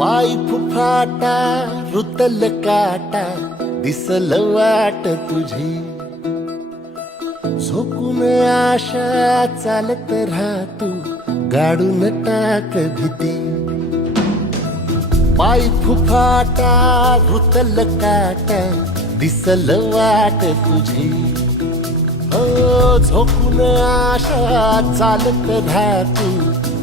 पाय फुफाटा रुतल काटा दिसल वाट तुझी. झोकून आशा चालत राहतू गाडून टाक भीती. पाय फुफाटा रुतल काटा दिसल वाट तुझी. हो झोकून आशा चालत धातू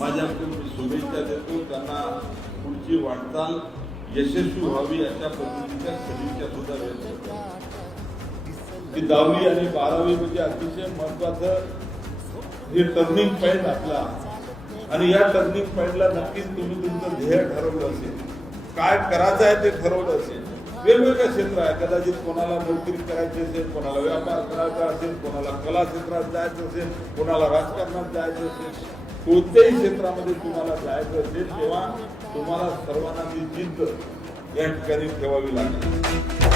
माझ्याकडून मी शुभेच्छा देतो. त्यांना पुढची वाटचाल यशस्वी व्हावी अशा पद्धतीच्या सदिच्छा सुद्धा व्यक्त करतो. की दहावी आणि बारावी म्हणजे अतिशय महत्वाचं हे टर्निंग पॉईंट आपला. आणि या टर्निंग पॉईंटला नक्कीच तुम्ही तुमचं ध्येय ठरवलं असेल. काय करायचं आहे ते ठरवलं असेल. वेगवेगळ्या क्षेत्र आहे कदाचित कोणाला नोकरी करायची असेल कोणाला व्यापार करायचा असेल कोणाला कला क्षेत्रात जायचं असेल कोणाला राजकारणात जायचं असेल कोणत्याही क्षेत्रामध्ये तुम्हाला जायचं असेल तेव्हा तुम्हाला सर्वांना ती जिद्द या ठिकाणी ठेवावी लागेल.